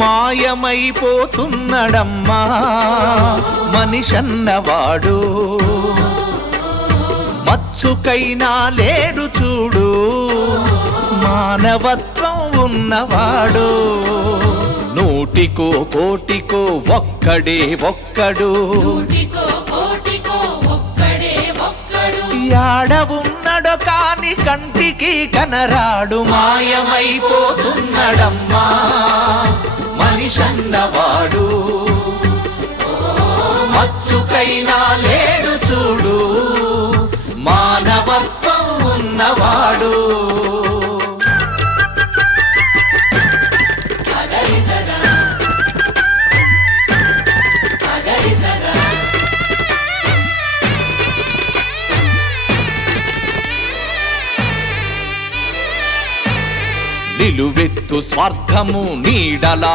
మాయమైపోతున్నడమ్మా మనిషన్నవాడు, మచ్చుకైనా లేడు చూడు మానవత్వం ఉన్నవాడు. నూటికో కోటికో ఒక్కడే ఒక్కడు, యాడ ఉన్నడో కాని కంటికి కనరాడు. మాయమైపోతున్నడమ్మా మనిషన్నవాడు, మచ్చుకైనా లేడు చూడు మానవత్వం ఉన్నవాడు. నిలువెత్తు స్వార్థము నీడలా